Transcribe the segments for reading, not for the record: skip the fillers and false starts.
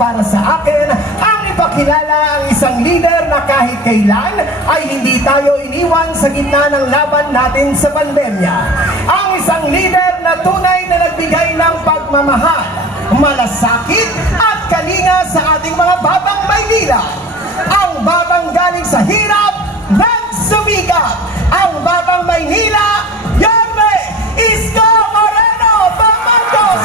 para sa akin ang ipakilala ang isang leader na kahit kailan ay hindi tayo iniwan sa gitna ng laban natin sa pandemya. Ang isang leader na tunay na nagbigay ng pagmamahal, malasakit at kalinga sa ating mga batang Maynila. Ang batang galing sa hirap, nagsumikap. Ang batang Maynila, Yorme Isko Moreno Pamangkos!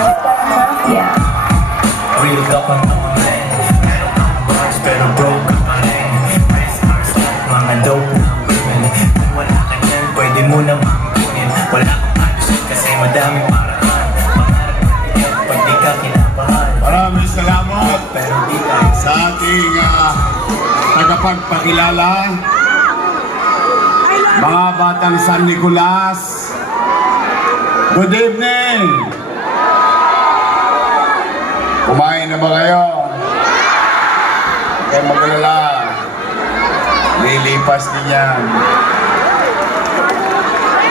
Real talk ang pamain. Meron kang bars pero broke ang paling. Press cars like mga dope na women. Kung wala ka dyan, pwede mo na mamingin. Wala kang ayusin kasi madaming paraan. Pangarap mo yan pag di ka kinabahan. Maraming salamat Pero di tayo sa ating tagapagpakilala, mga batang San Nicolas. Good evening! Kumain na ba kayo? Huwag kayong mag-alala. Lilipas din yan.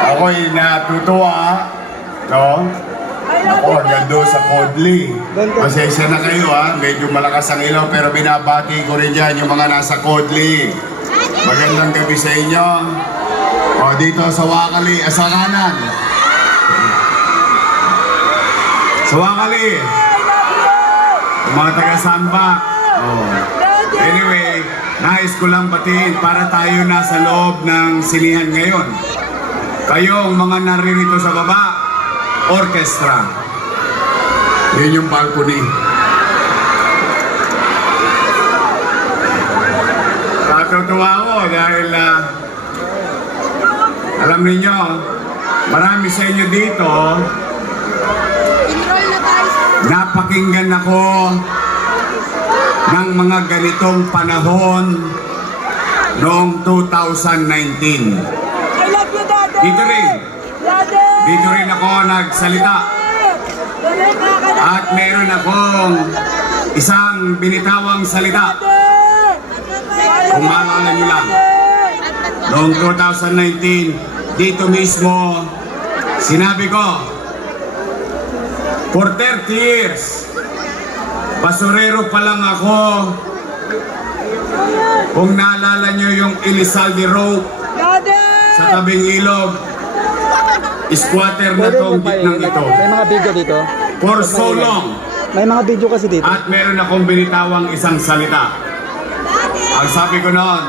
Ako'y natutuwa, no? Ako, hanggang doon sa Kodli. Pasensya na kayo ha, medyo malakas ang ilaw pero binabati ko rin dyan yung mga nasa Kodli. Magandang gabi sa inyo. O dito sa Wakali, sa kanan. Sa Wakali. Mga taga-Sambak. Oh. Anyway, nais ko lang batiin para tayo nasa loob ng sinihan ngayon. Kayong mga naririto sa baba, orchestra. Yun yung balcony. Natutuwa ako dahil alam niyo, marami sa inyo dito napakinggan ako ng mga ganitong panahon noong 2019. I love you, Daddy! Dito rin ako nagsalita. At meron akong isang binitawang salita. Kung maalala nyo lang, noong 2019, dito mismo, sinabi ko, for 30 years, basurero pa lang ako. Kung naalala nyo yung Elizalde Road sa tabing ilog, squatter na tong gitnang ito. May mga video dito. For so long. May mga video kasi dito. At meron akong binitawang isang salita. Ang sabi ko noon,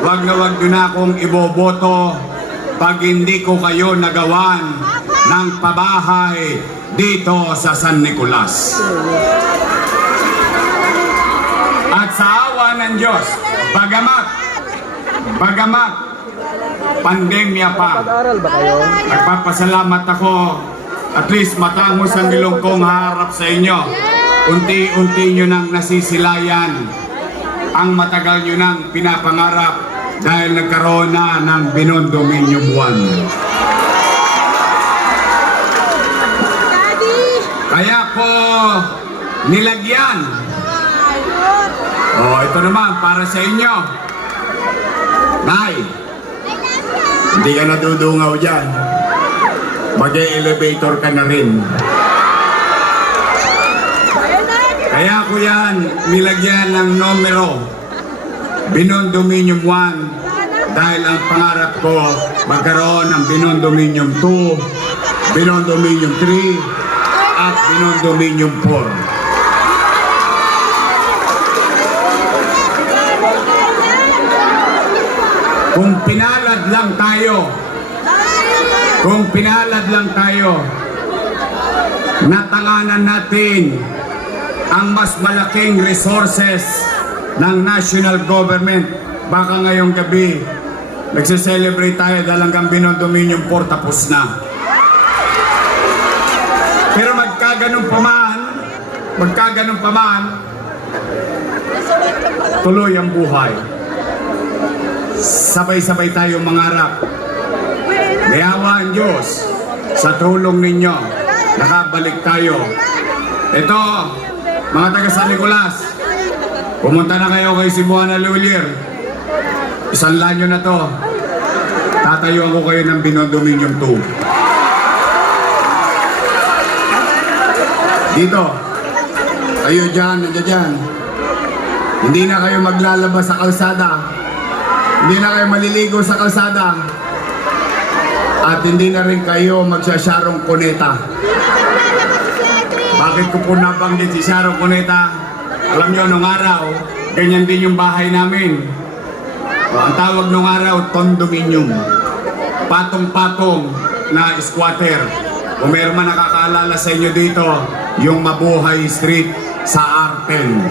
wag nyo na akong iboboto pag hindi ko kayo nagawan ng pabahay dito sa San Nicolas. At sa awa ng Diyos, bagamat pandemya pa, Pag-aral ba kayo? nagpapasalamat ako, at least matangos ang ilong kong harap sa inyo. Unti-unti nyo nang nasisilayan ang matagal nyo nang pinapangarap dahil nagkaroon na ng Binondominium 1. Kaya ko nilagyan. Ito naman para sa inyo. Nay, hindi ka nadudungaw dyan. Mag-elevator ka na rin. Kaya ko yan nilagyan ng numero Binondominium 1 dahil ang pangarap ko magkaroon ng Binondominium 2, Binondominium 3 at Binondominium 4. Kung pinalad lang tayo, natanganan natin ang mas malaking resources ng national government, baka ngayong gabi nagse-celebrate tayo dahil hanggang Binondominium 4 tapos na. Pero magkaganon pa man, tuloy ang buhay. Sabay-sabay tayong mangarap. May awa ang Diyos, sa tulong ninyo, nakabalik tayo. Ito, mga taga San Nicolas, pumunta na kayo kay Cebuana Lulier. Isang lanyo na to. Tatayuan ko kayo ng Binondominium 2. Dito. Kayo dyan, nandiyan dyan. Hindi na kayo maglalabas sa kalsada. Hindi na kayo maliligo sa kalsada. At hindi na rin kayo magsasyarong kuneta. Bakit ko po nabanggit si Sharon Cuneta? Alam nyo, nung araw, ganyan din yung bahay namin. Ang tawag nung araw, condominium. Patong-patong na squatter. Kung meron man nakakaalala sa inyo dito, yung Mabuhay Street sa Arten.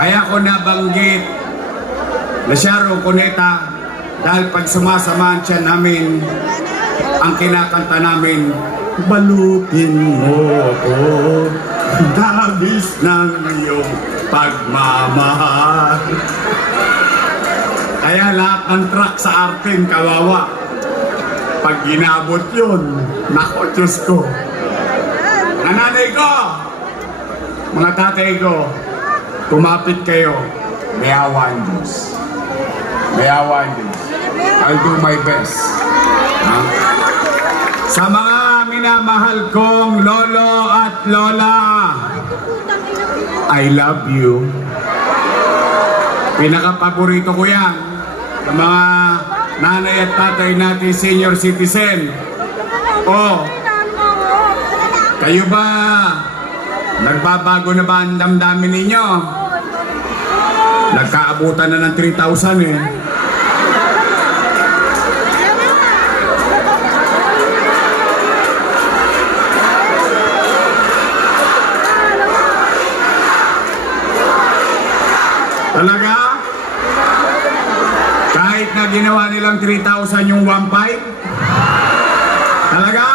Kaya ko nabanggit na Sharon Cuneta dahil pag sumasamahan siya namin, ang kinakanta namin, balukin mo ko, dabis ng iyong pagmamahal. Kaya lahat ng truck sa Arten, kawawa. Pag ginabot yun, nako, Diyos ko. Mga nanay ko, mga tatay ko, kumapit kayo, may awa ang Diyos. May awa ang Diyos. I'll do my best. Ha? Sa mga minamahal kong lolo at lola, I love you. Pinaka-paborito ko yan. Sa mga nanay at tatay natin, senior citizen. Oh, kayo ba, nagbabago na ba ang damdamin ninyo? Nagkaabutan na ng 3,000 eh. Talaga? Kahit na ginawa nilang 3,000 yung 1,500? Talaga?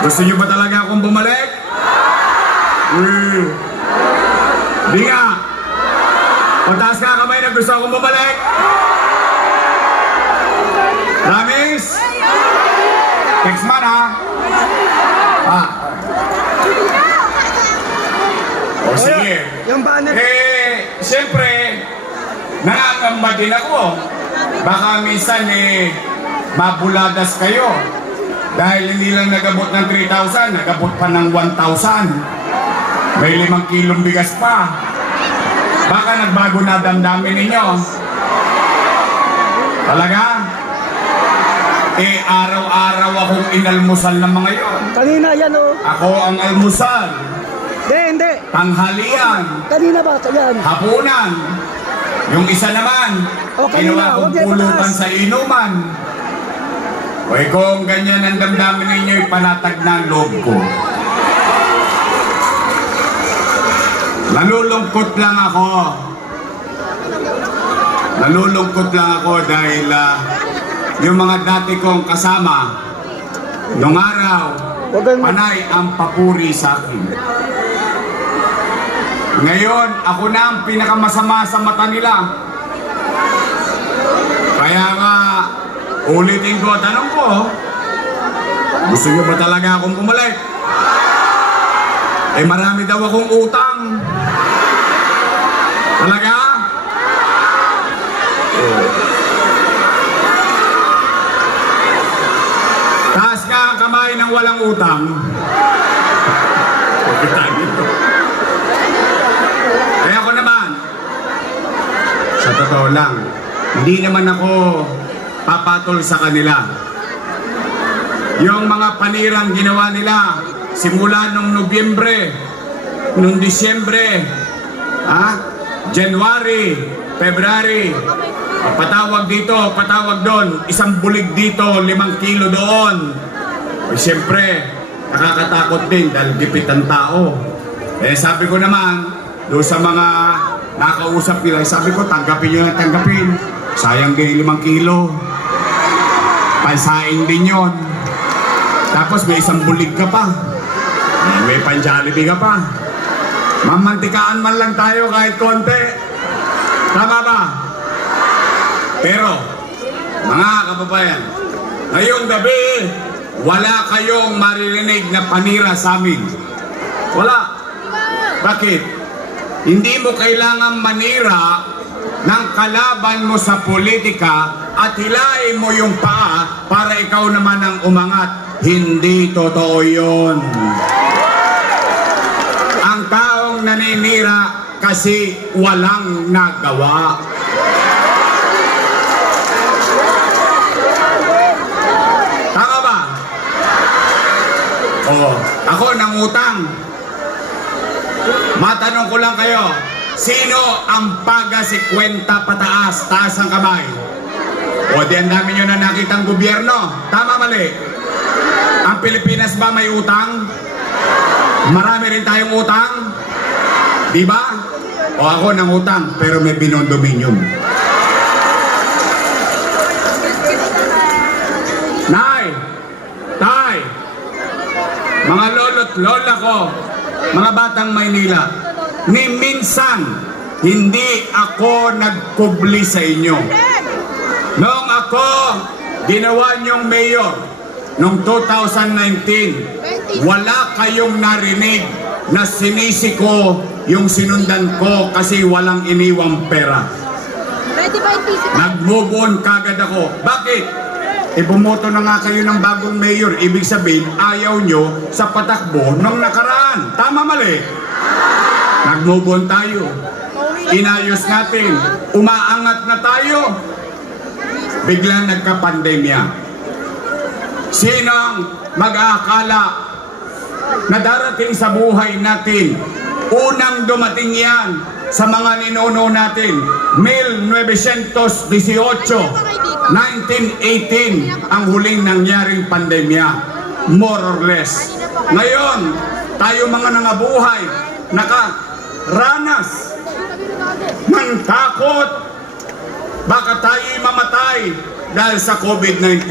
Gusto nyo ba talaga akong bumalik? Di nga. Pagtaas ka kamay na gusto akong bumalik. Promise? Text man ha? O sige. Yung banner. Siyempre, nakakamba din ako. Baka minsan mabuladas kayo. Dahil hindi lang nagabot ng 3,000, nagabot pa ng 1,000. May 5 kilong bigas pa. Baka nagbago na damdamin ninyo. Talaga? Araw-araw akong inalmusal ng mga yon. Kanina yan oh. Ako ang almusal. Hindi. Tanghalian. Kanina ba? Yan. Hapunan. Yung isa naman, Okay ginawa na, kong huwag niya pulutan ipataas. sa inuman. O kung ganyan ang damdamin ninyo, ipanatag na ang loob ko. Nalulungkot lang ako. Nalulungkot lang ako dahil yung mga dati kong kasama, nung araw, Huwag kang- panay ang papuri sa akin. Ngayon, ako na ang pinakamasama sa mata nila. Kaya nga, ulitin ko, tanong ko, gusto nyo ba talaga akong bumalik? Marami daw akong utang. Talaga? Taas ka ang kamay ng walang utang. Kaya ako naman, sa totoo lang, hindi naman ako papatol sa kanila. Yung mga panirang ginawa nila, simula nung Nobyembre, nung Disyembre, January, February, patawag dito, patawag doon, isang bulig dito, 5 kilo doon. Siyempre, nakakatakot din dahil gipit ang tao. Sabi ko naman, doon sa mga nakausap nila, sabi ko, tanggapin nyo na tanggapin. Sayang din 5 kilo. Pansaing din yun. Tapos may isang bulig ka pa. May pan-Jollibee ka pa. Mamantikaan man lang tayo kahit konti. Tama ba? Pero, mga kababayan, ngayong gabi, wala kayong maririnig na panira sa amin. Wala. Bakit? Hindi mo kailangan manira ng kalaban mo sa politika at hilain mo yung paa para ikaw naman ang umangat. Hindi totoo yun. taong naninira kasi walang nagawa. Tama ba? Oo. Ako nangutang. Matanong ko lang kayo, sino ang paga 50 pataas? Taas ang kamay. O di ang dami nyo na nakitang gobyerno. Tama mali? Ang Pilipinas ba may utang? Marami rin tayong utang? Di ba? O ako nang utang, pero may binondominium. Nay! Tay! Mga lolo't lola ko, mga batang Maynila, ni minsan, hindi ako nagkubli sa inyo. Noong ako, ginawa niyong mayor, noong 2019, wala kayong narinig na sinisi ko yung sinundan ko kasi walang iniwang pera. Nag-move on kagad ako. Bakit? Bumoto na nga kayo ng bagong mayor. Ibig sabihin, ayaw nyo sa patakbo nung nakaraan. Tama mali? Nag-move on tayo. Inayos natin. Umaangat na tayo. Biglang nagka-pandemya. Sinong mag-aakala na darating sa buhay natin? Unang dumating yan sa mga ninuno natin. 1918, 1918 ang huling nangyaring pandemya. More or less. Ngayon, tayo mga nangabuhay, nakaranas ng takot. Baka tayo'y mamatay dahil sa COVID-19.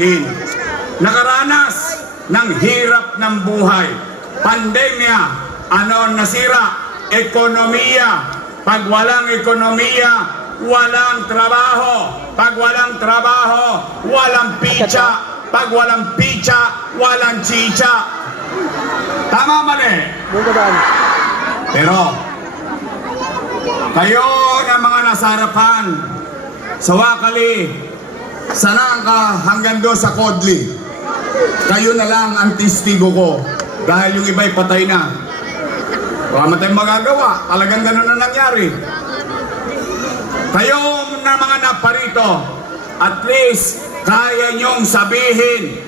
Nakaranas ng hirap ng buhay. Pandemya, ano ang nasira? Ekonomiya. Pag walang ekonomiya, walang trabaho. Pag walang trabaho, walang pizza. Pag walang pizza, walang chicha. Tama mali? Pero, kayo na mga nasa harapan, sa Wakali, sa Nangka, hanggang doon sa Kodli, kayo na lang ang testigo ko. Dahil yung iba'y patay na. Wala tayong magagawa. Talagang ganun na nangyari. Kayo na mga naparito, at least kaya nyong sabihin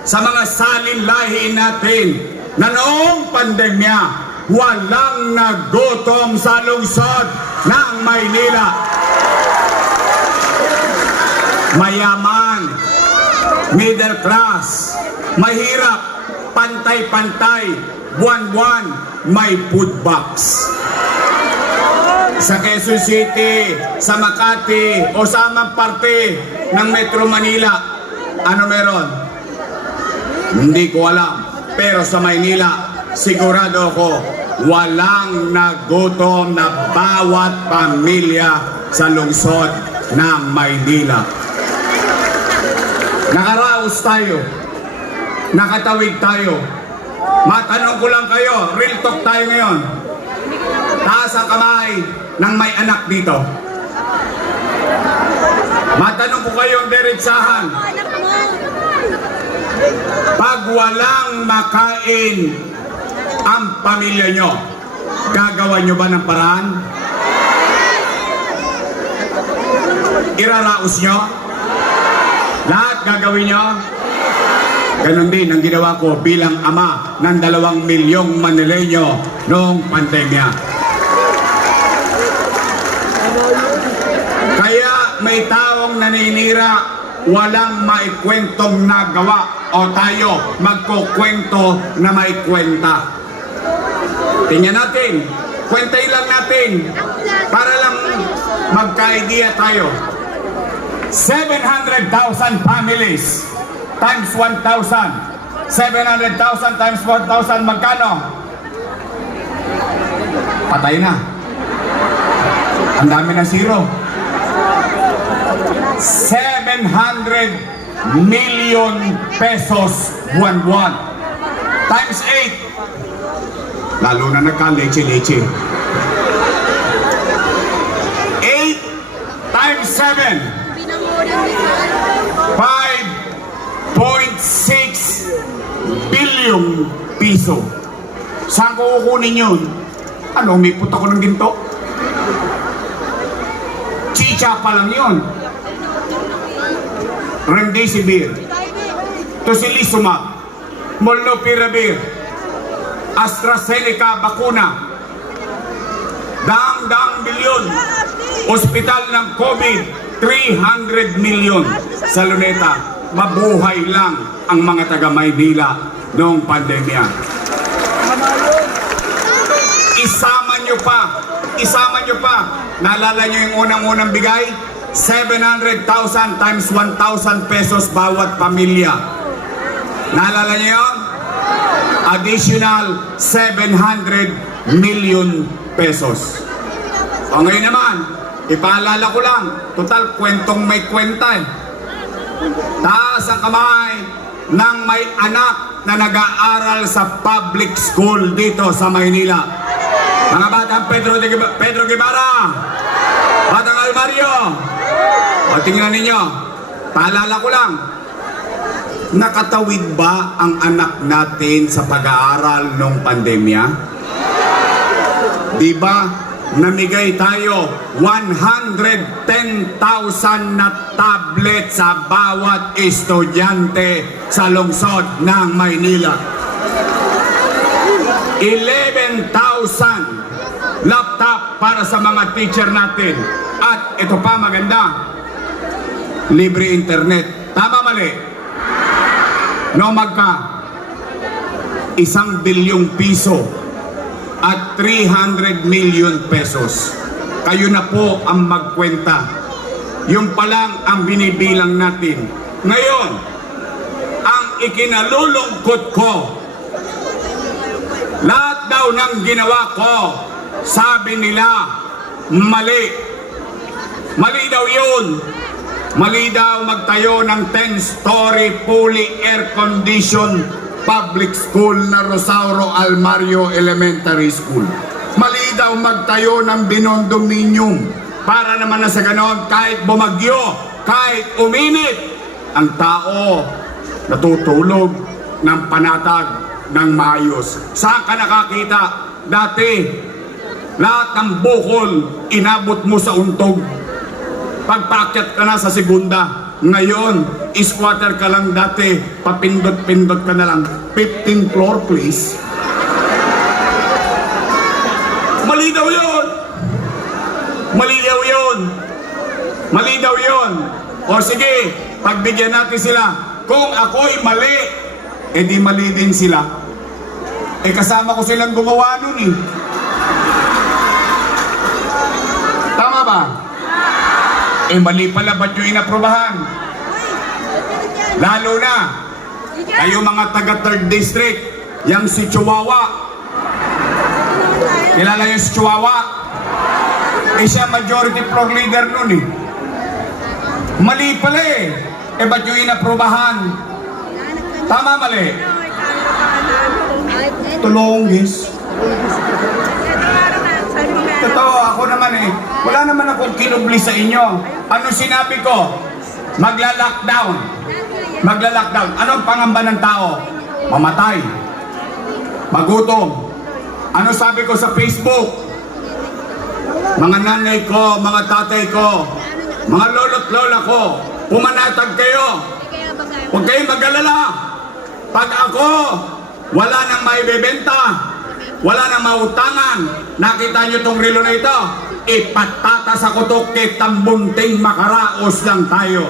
sa mga salinlahi natin na noong pandemya, walang nagutom sa lungsod ng Maynila. Mayaman, middle class, mahirap, pantay-pantay, buwan-buwan, may food box. Sa Quezon City, sa Makati, o sa amang parte ng Metro Manila, ano meron? Hindi ko alam. Pero sa Maynila, sigurado ako, walang nagutom na bawat pamilya sa lungsod ng Maynila. Nakaraos tayo. Nakatawid tayo. Matanong ko lang kayo, real talk tayo ngayon. Taas ang kamay ng may anak dito. Matanong ko kayo diretsahan. Pag walang makain ang pamilya nyo, gagawa nyo ba ng paraan? Iraraos nyo? Lahat gagawin nyo? Ganon din ang ginawa ko bilang ama ng 2 milyong Manileño noong pandemya. Kaya may taong naninira, walang maikwentong nagawa, o tayo magkukwento na may kwenta. Tingnan natin, kwentay lang natin para lang magka-idea tayo. 700,000 families times 1,000. 700,000 times 4,000, magkano? Patay na. Ang dami ng zero. 700 million pesos buwan-buwan. Times 8. Lalo na nagka-leche-leche. 8 times 7. 5.6 billion piso. Saan ko kukunin yun? Ano, umipot ako ng ginto? Chicha pa lang yun. Remdesivir, Tocilizumab, Molnupiravir, AstraZeneca bakuna, daang milyon. Ospital ng COVID, 300 milyon. Sa Luneta, mabuhay lang ang mga taga Maynila noong pandemya. Isama nyo pa, naalala nyo yung unang-unang bigay? 700,000 times 1,000 pesos bawat pamilya. Naalala nyo yun? Additional 700 million pesos. O ngayon naman, ipaalala ko lang, total kwentong may kwenta eh. Taas ang kamay ng may anak na nag-aaral sa public school dito sa Maynila. Mga batang Pedro Guevara, batang Almario, o tingnan ninyo, paalala ko lang, nakatawid ba ang anak natin sa pag-aaral nung pandemya? Di ba namigay tayo 110,000 na tablet sa bawat estudyante sa lungsod ng Maynila? 11,000 laptop para sa mga teacher natin. At ito pa maganda, libre internet. Tama mali? No, magka 1 bilyong piso at 300 million pesos. Kayo na po ang magkwenta. Yung pa lang ang binibilang natin. Ngayon, ang ikinalulungkot ko, lahat daw ng ginawa ko, sabi nila, mali. Mali daw yun. Mali daw magtayo ng 10-story fully air-conditioned public school na Rosauro Almario Elementary School. Mali daw magtayo ng binondominium para naman na sa ganon kahit bumagyo, kahit uminit, ang tao natutulog ng panatag ng maayos. Saan ka nakakita? Dati, lahat ng bukol inabot mo sa untog. Pagpaakyat ka na sa segunda. Ngayon, squatter ka lang dati, papindot-pindot ka na lang. 15th floor, please. Mali daw yun! Mali daw yun! Mali daw yun! O sige, pagbigyan natin sila. Kung ako'y mali, edi mali din sila. Eh kasama ko silang gumawa nun eh. Tama ba? Eh mali pala ba't yung inaprobahan? Lalo na, kayo mga taga 3rd District, yang si Chihuahua. Kilala yung si Chihuahua? Eh siya majority floor leader nun eh. Mali pala eh. Eh ba't yung inaprobahan? Tama mali? Tulongis. Totoo, ako naman eh. Wala naman akong kinubli sa inyo. Ano sinabi ko? Magla-lockdown. Magla-lockdown. Ano ang pangamba ng tao? Mamatay. Magutom. Ano sabi ko sa Facebook? Mga nanay ko, mga tatay ko, mga lolo't lola ko, pumanatag kayo. Huwag kayong mag-alala. Pag ako, wala nang maibebenta, wala nang mautangan, nakita nyo tong relo na ito, ipatata sa kutok kitang bunting makaraos lang tayo.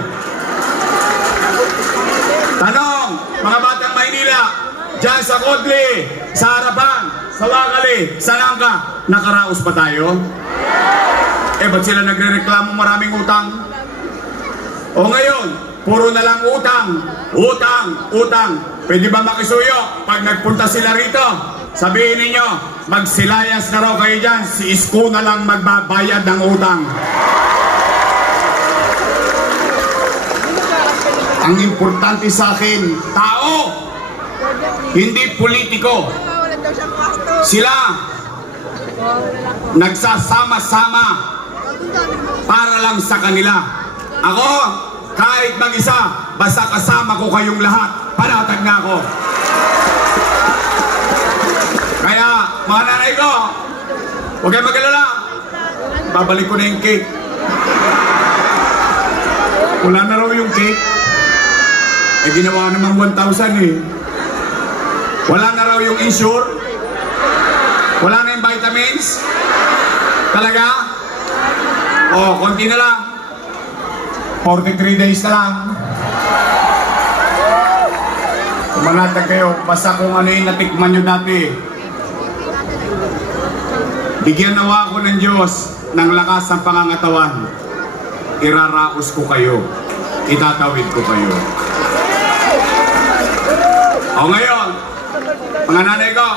Tanong, mga batang Maynila, dyan sa Kodli, sa harapan, sa Wakali, sa Langka, nakaraos pa tayo? Eh, ba't sila nagre-reklamo maraming utang? O ngayon, puro na lang utang, utang, utang. Pwede ba makisuyo? Pag nagpunta sila rito, sabihin ninyo, magsilayas na raw kayo dyan, si Isko na lang magbabayad ng utang. Ang importante sa akin, tao, hindi politiko. Sila, nagsasama-sama para lang sa kanila. Ako, kahit mag-isa, basta kasama ko kayong lahat, panatag na ako. Kaya, mga nanay ko, Huwag kayong mag-alala. Babalik ko na yung cake. Wala na raw yung cake. Eh, ginawa namang 1,000 eh. Wala na raw yung insure. Wala na yung vitamins. Talaga? Oh, konti na lang. 43 days na lang. Kumanatag kayo, basta kung ano yung natikman nyo dati. Bigyan nawa ako ng Diyos ng lakas ng pangangatawan. Iraraos ko kayo. Itatawid ko kayo. O ngayon, mga nanay ko,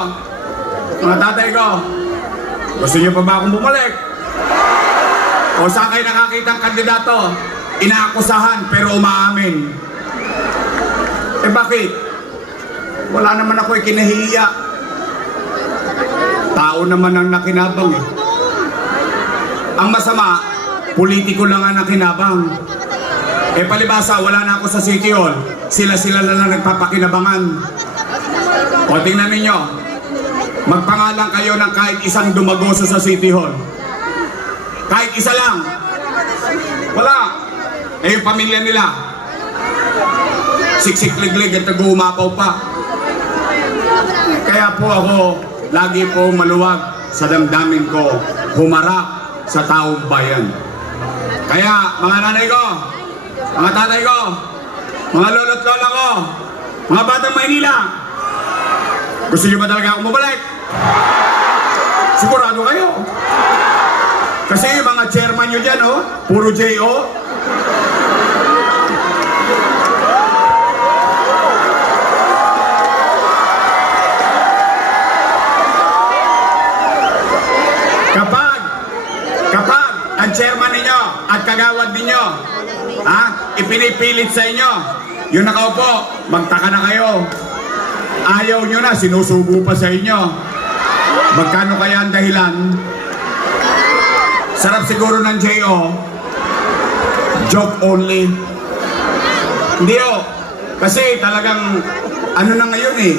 mga tatay ko, gusto niyo pa ba akong bumalik? O saan kayo nakakitang kandidato? Inaakusahan pero umaamin. Eh bakit? Wala naman ako ikinahiya. Tao naman ang nakinabang eh. Ang masama, politiko lang ang nakinabang. Eh palibasa, wala na ako sa City Hall. Sila-sila na lang nagpapakinabangan. O tingnan ninyo, magpangalan kayo ng kahit isang dumagoso sa City Hall. Kahit isa lang. Wala. Eh yung pamilya nila, siksik-liglig at nag-uumapaw pa. Kaya po ako, lagi po maluwag sa damdamin ko, humarap sa taong bayan. Kaya mga nanay ko, mga tatay ko, mga lolo't lola ko, mga batang Maynila, gusto niyo ba talaga akong mabalik? Sigurado kayo. Kasi yung mga chairman nyo dyan, oh, puro J.O. Kapag ang chairman ninyo at kagawad ninyo, ipinipilit sa inyo, yung nakaupo, magtaka na kayo. Ayaw nyo na, sinusubo pa sa inyo. Magkano kaya ang dahilan? Sarap siguro ng J.O. Joke only. Hindi o. Kasi talagang, ano na ngayon eh.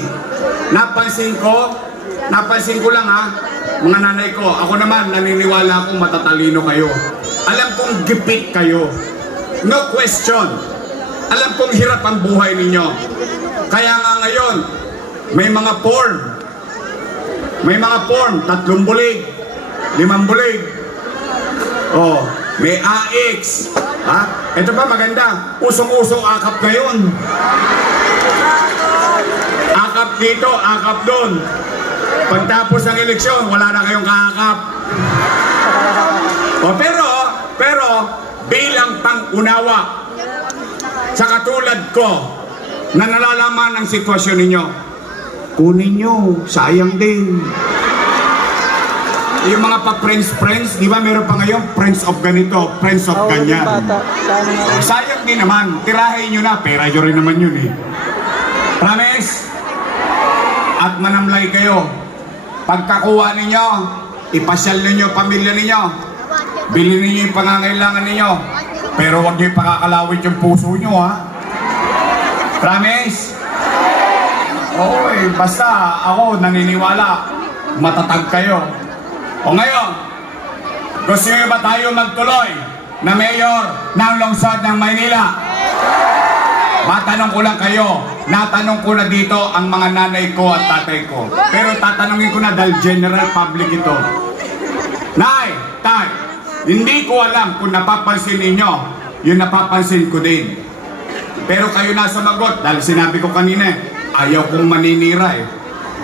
Napansin ko lang mga nanay ko. Ako naman, naniniwala akong matatalino kayo. Alam kong gipit kayo. No question. Alam kong hirap ang buhay ninyo. Kaya nga ngayon, may mga form. May mga form, 3 bulig, 5 bulig. Oh, may AX. Ito pa maganda. Usong-usong akap ngayon. Akap dito, akap doon. Pagtapos ng eleksyon, wala na kayong kakap. Oh, pero bilang pang-unawa sa katulad ko na nalalaman ang sitwasyon ninyo, kunin nyo, sayang din. Yung mga pa-friends, di ba meron pa ngayon friends of ganito, friends of ganyan. Sayang din naman, tirahin nyo na, pera nyo rin naman yun eh. Promise? At manamlay kayo. Pagkakuha ninyo, ipasyal ninyo pamilya ninyo, bilhin ninyo yung pangangailangan ninyo, pero huwag nyo ipakakalawit yung puso nyo Promise? Oo eh, basta ako naniniwala, matatag kayo. O ngayon, gusto nyo ba tayo magtuloy na mayor ng lungsod ng Maynila? Matanong ko lang kayo, natanong ko na dito ang mga nanay ko at tatay ko. Pero tatanungin ko na dahil general public ito. Nay, tay, hindi ko alam kung napapansin ninyo, yung napapansin ko din. Pero kayo nasa magot dahil sinabi ko kanina, ayaw kong maninira eh.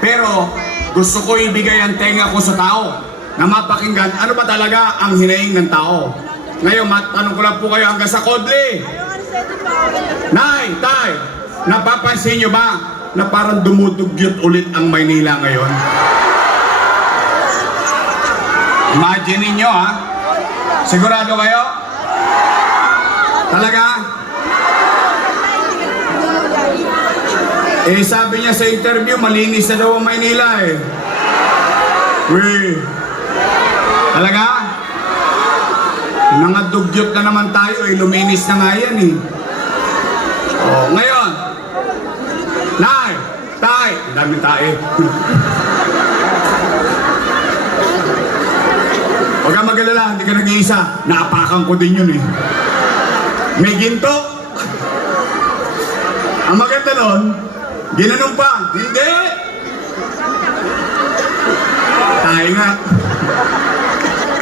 Pero gusto ko ibigay ang tenga ko sa tao na mapakinggan ano ba talaga ang hinaing ng tao. Ngayon, matanong ko lang po kayo hanggang sa Kodli. Nay, tay, napapansin nyo ba na parang dumudugyot ulit ang Maynila ngayon? Imagine ninyo sigurado kayo? Talaga? Eh sabi niya sa interview, malinis na daw ang Maynila eh. Uy, talaga? Nangadugyot na naman tayo eh, luminis na nga yan eh. Oh, ngayon, nay, tay, ang daming tae. pala, hindi ka nag-iisa. Naapakan ko din yun eh. May ginto. Ang maganda nun, ginanong pa. Hindi! Tayo nga.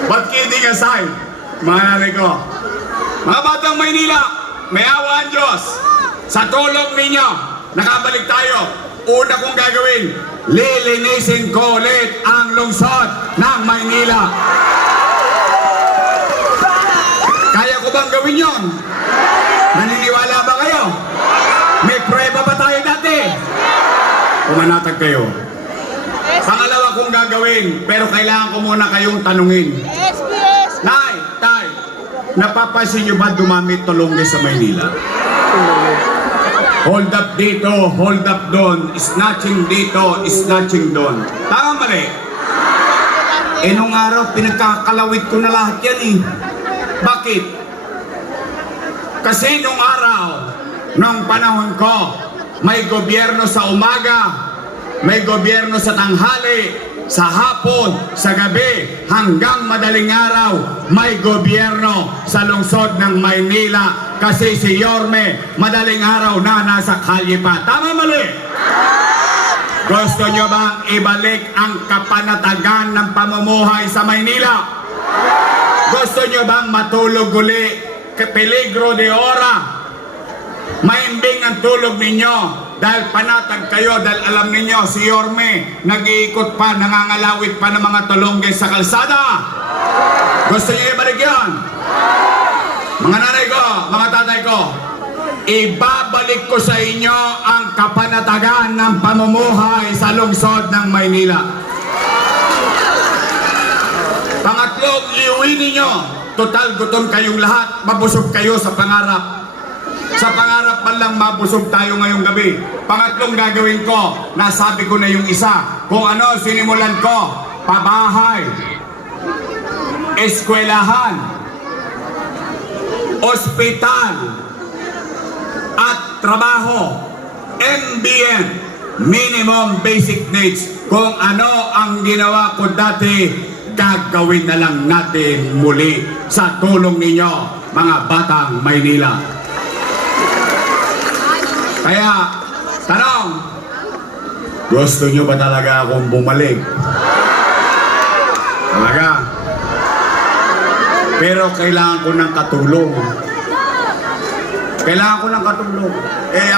But kidding aside, mga nanay ko, mga batang Maynila, may awa ang Diyos. Sa tulong ninyo, nakabalik tayo. Una kong gagawin, lilinisin ko ulit ang lungsod ng Maynila. Kaya ko bang gawin yon? Naniniwala ba kayo? May prueba ba tayo dati? Pumanatag kayo. Pangalawa kong gagawin, pero kailangan ko muna kayong tanungin. Nay, tay, napapansin nyo ba dumami tulongge sa Maynila? Hold up dito, hold up doon, snatching dito, snatching doon. Tama mali? Nung araw, pinagkakalawit ko na lahat yan eh. Bakit? Kasi nung araw, nung panahon ko, may gobyerno sa umaga, may gobyerno sa tanghali, sa hapon, sa gabi, hanggang madaling araw, may gobyerno sa lungsod ng Maynila. Kasi si Yorme, madaling araw na nasa kalye pa. Tama mali? Gusto nyo bang ibalik ang kapanatagan ng pamumuhay sa Maynila? Gusto nyo bang matulog uli? Peligro de ora? Maimbing ang tulog ninyo dahil panatag kayo, dahil alam ninyo si Yorme nag-iikot pa, nangangalawit pa ng mga tulongge sa kalsada. Gusto nyo ibalik yan? Mga nanay ko, mga tatay ko, ibabalik ko sa inyo ang kapanatagan ng pamumuhay sa lungsod ng Maynila. Pangatlong, iuwi ninyo. Total, gutom kayong lahat. Mabusog kayo sa pangarap. Sa pangarap man lang mabusog tayo ngayong gabi. Pangatlong gagawin ko, nasabi ko na yung isa. Kung ano sinimulan ko, pabahay, eskwelahan, ospital, at trabaho, MBN, minimum basic needs. Kung ano ang ginawa ko dati, gagawin na lang natin muli sa tulong ninyo, mga batang Maynila. Kaya, tanong, gusto nyo ba talaga akong bumalik? Talaga? Pero kailangan ko ng katulong. Kailangan ko ng katulong.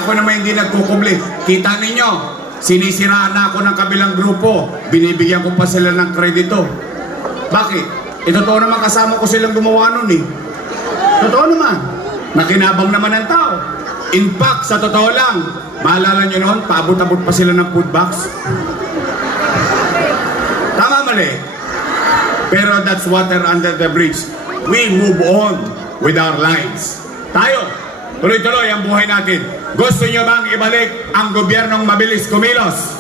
Ako naman hindi nagkukubli. Kita ninyo, sinisiraan na ako ng kabilang grupo. Binibigyan ko pa sila ng kredito. Bakit? Totoo naman kasama ko silang gumawa nun eh. Totoo naman. Nakinabang naman ang tao. In fact, sa totoo lang, maalala nyo noon, paabot-abot pa sila ng food box. Tama mali. Pero that's water under the bridge. We move on with our lives. Tayo, tuloy-tuloy ang buhay natin. Gusto nyo bang ibalik ang gobyernong mabilis kumilos?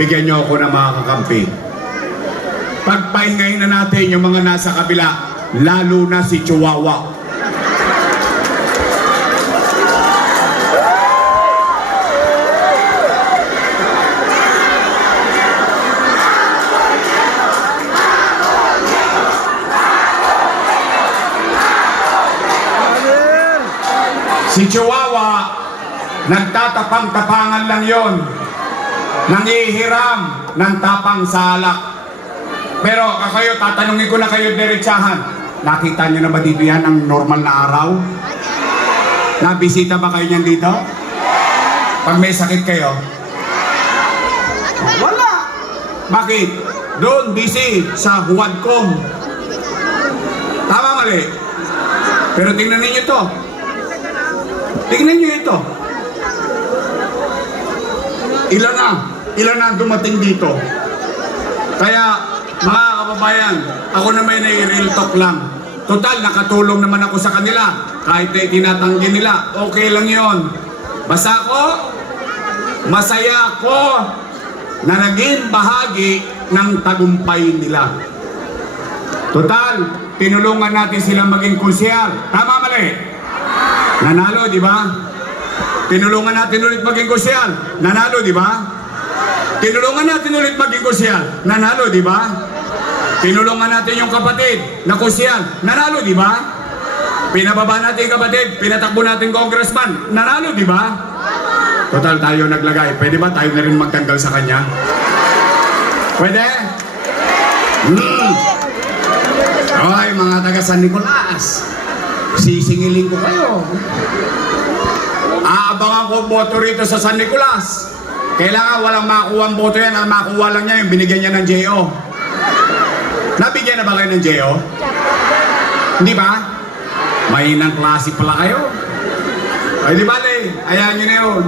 Bigyan nyo ako ng mga kakampi. Pagpahingayin na natin yung mga nasa kabila, lalo na si Chihuahua. Si Chihuahua, nagtatapang-tapangan lang yon, nangihiram ng tapang sa alak. Pero kayo, tatanungin ko na kayo diretsahan. Nakita nyo na ba dito yan ang normal na araw? Nabisita ba kayo niyan dito? Pag may sakit kayo? Wala. Bakit? Doon, busy sa Huwadcom. Tama mali? Pero tingnan ninyo to. Tingnan nyo ito. Ilan na dumating dito. Kaya, mga kababayan, ako naman ay real talk lang. Total, nakatulong naman ako sa kanila. Kahit na tinatanggi nila, okay lang yon. Basta ako, masaya ako na naging bahagi ng tagumpay nila. Total, tinulungan natin silang maging konsyal. Tama mali? Nanalo, di ba? Tinulungan natin ulit maging konsyal. Nanalo, di ba? Tinulungan natin ulit maging konsyal. Nanalo, di ba? Tinulungan natin yung kapatid na kusyan. Nanalo, di ba? Pinababa natin yung kapatid. Pinatakbo natin congressman. Nanalo, di ba? Total tayo naglagay. Pwede ba tayo na rin magtanggal sa kanya? Pwede? Okay, mga taga San Nicolas. Sisingilin ko kayo. Aabangan ko boto rito sa San Nicolas. Kailangan walang makuha ang boto yan. Ang makuha lang niya yung binigyan niya ng JO. Nabigyan na ba kayo ng JO? Hindi ba? Mahinang klase pala kayo. Ay di bale, ayan nyo na yun.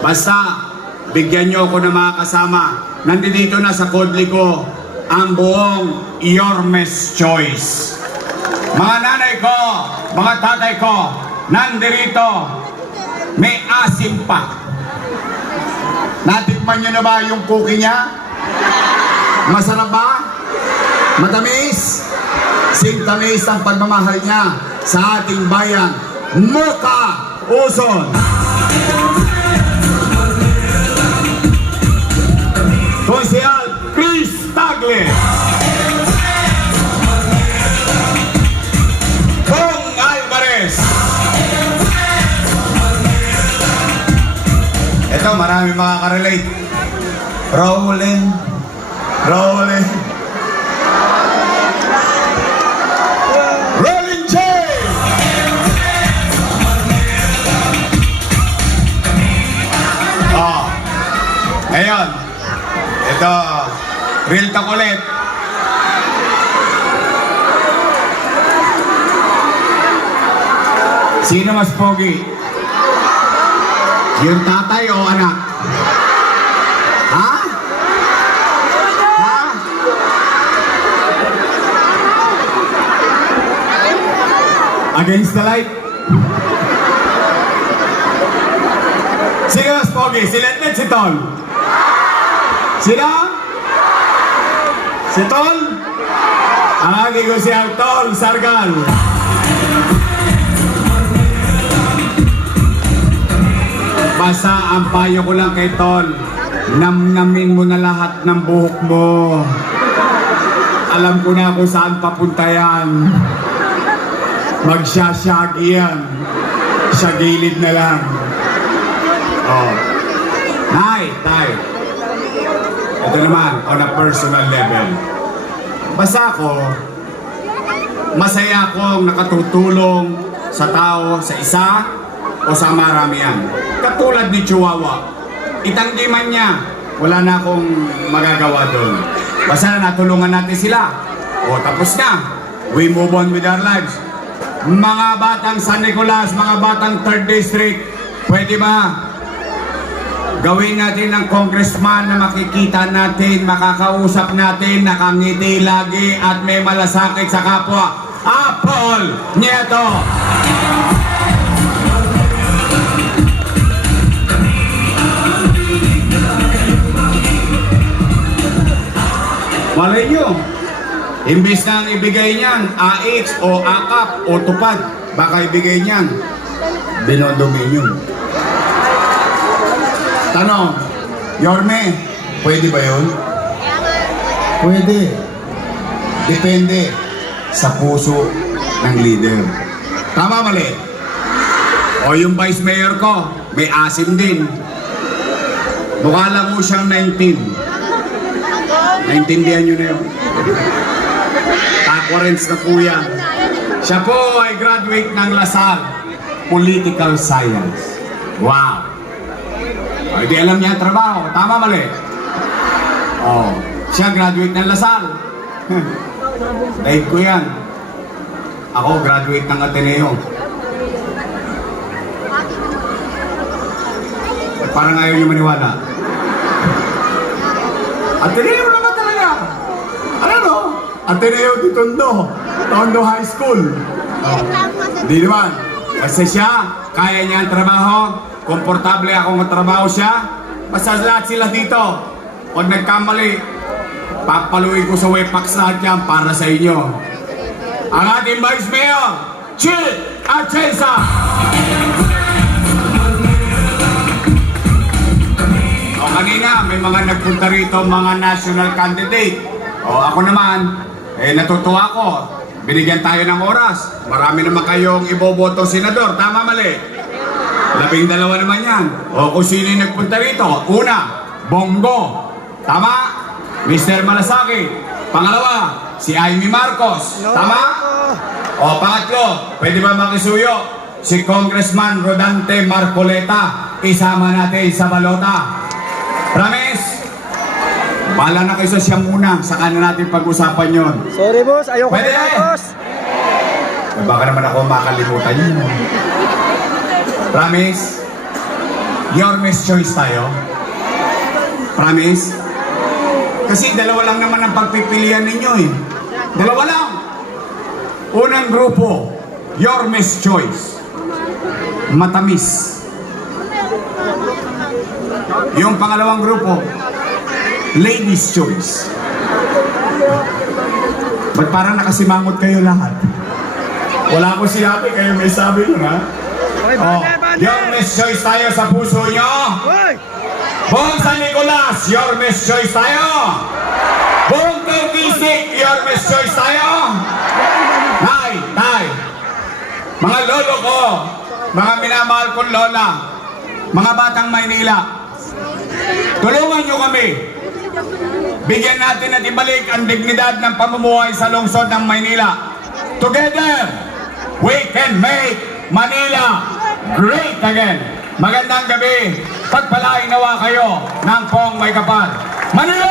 Basta, bigyan nyo ako ng mga kasama. Nandito na sa kodli ko ang buong Yormes Choice. Mga nanay ko, mga tatay ko, nandirito, may asim pa. Natikman nyo na ba yung cookie niya? Masarap ba? Matamis? Sintamis ang pagmamahal niya sa ating bayan. Mocha Uson! Konsehal Chris Tagle! Bong Alvarez! Ito, marami makaka-relate. Rolling. Rolling. Rolling J! Oh. Ngayon, ito, real talk ulit. Sino mas pogi? Yung tatay o anak? Ha? Ha? Against the light? Sino mas pogi? Si Letnet, si Tol? Sino? Si Tol? Ang agi ko si Tol Sargal. Basta ang payo ko lang kay Tol, namnamin mo na lahat ng buhok mo. Alam ko na kung saan papunta yan. Magsasyagi yan. Sa gilid na lang. Oh. Nay, tay. Ito naman, on a personal level. Basta ako, masaya akong nakatutulong sa tao, sa isa, o sa maramihan. Katulad ni Chihuahua, itanggi man niya, wala na akong magagawa doon. Basta na natulungan natin sila. O tapos na, we move on with our lives. Mga batang San Nicolas, mga batang 3rd District, pwede ba gawin natin ng congressman na makikita natin, makakausap natin, nakangiti lagi at may malasakit sa kapwa? Apol Nieto! Malay nyo, imbis na ang ibigay niyan, AX o AKAP o tupad, baka ibigay niyan, binodominium. Tanong, Yorme, pwede ba yun? Pwede. Depende sa puso ng leader. Tama, mali? O yung vice mayor ko, may asim din. Mukha lang mo siyang 19. Naintindihan nyo na yun. Takorens na po yan. Siya po ay graduate ng Lasal Political Science. Wow! O, di alam niya ang trabaho. Tama, mali? Oh, siya graduate ng Lasal. Dahil ko yan. Ako graduate ng Ateneo. Parang ayaw niyo maniwala. Ateneo naman talaga. Ano no? Ateneo de Tondo High School. Oh. Di naman. Kasi siya, kaya niya ang trabaho. Komportable ako magtrabaho siya. Basta lahat sila dito. Pag nagkamali, papaluin ko sa Wepax lahat yan para sa inyo. Ang ating Vice Mayor, Chill Atienza! O kanina, may mga nagpunta rito, mga national candidate. O ako naman, natutuwa ko. Binigyan tayo ng oras. Marami naman kayong iboboto senador. Tama, mali? 12 naman yan. O kung sino yung nagpunta rito. Una, Bongo. Tama? Mr. Malasaki. Pangalawa, si Amy Marcos. Tama? O pangatlo, pwede ba makisuyo? Si Congressman Rodante Marcoleta. Isama natin sa balota. Promise? Bahala na kayo sa siya muna. Saka na natin pag-usapan yon. Sorry boss, ayoko Pwede. na boss. Baka naman ako makalimutan yun. Promise? Your Miss Choice tayo. Promise? Kasi dalawa lang naman ang pagpipilian ninyo eh. Dalawa lang. Unang grupo, Your Miss Choice. Matamis. Yung pangalawang grupo, Ladies Choice. Ba't parang nakasimangot kayo lahat? Wala ko sinabi, kayo may sabi nun ha? Okay, Your Miss Choice tayo sa puso nyo. Hoy! Buong San Nicolas, Your Miss Choice tayo. Buong Terdisik, Your Miss Choice tayo. Tay, mga lolo ko, mga minamahal kong lola, mga batang Maynila, tulungan nyo kami. Bigyan natin at ibalik ang dignidad ng pamumuhay sa lungsod ng Maynila. Together, we can make Manila great again. Magandang gabi. Pagpalain nawa kayo ng Pong May Kapal. Manila!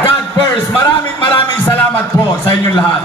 God first. Maraming salamat po sa inyong lahat.